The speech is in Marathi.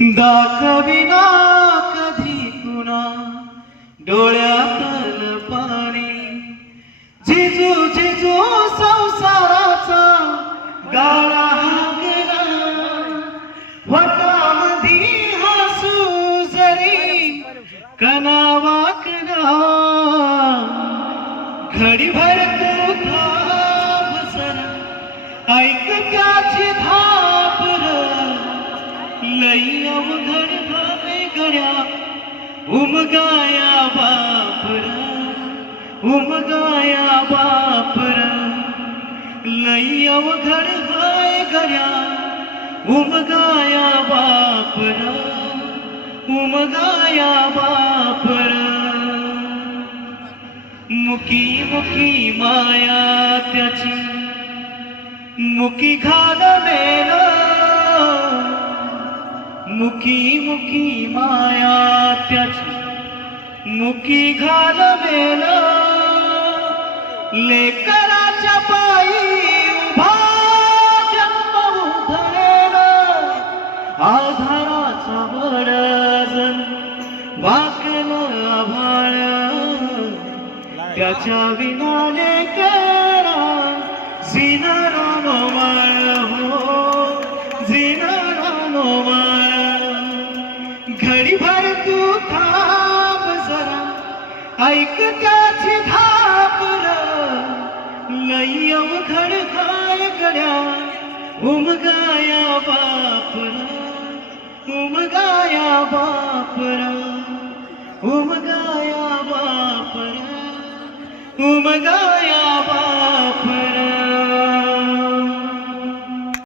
दाखविना कधी कुणा डोळ्यातल पाणी. जिजू जिजू संसाराचा गाळा हागला वटामधी हसू जरी कनावाकला घडीभर तू थांब सर ऐक त्याची धापर लई अवघड भावे गड्या उमगाया बापर उमगाया बापर। लई अवघड हाय गड्या उमगाया बापर उमगाया बापर। मुकी मुकी माया त्याची मुकी घालवेल मुखी मुकी माया त्याची. मुखी घालवेल. लेकराच्या पायी उभा जन्म उधळेल. आधाराचा बडजन वाकलं आभाळ. त्याच्या विना करा जिनारा तू थांब जरा. ऐक त्याची धापर लय अवघड काय गड्या. उमगाया बापरा. उमगाया बापरा. उमगाया बापरा. उमगाया गाया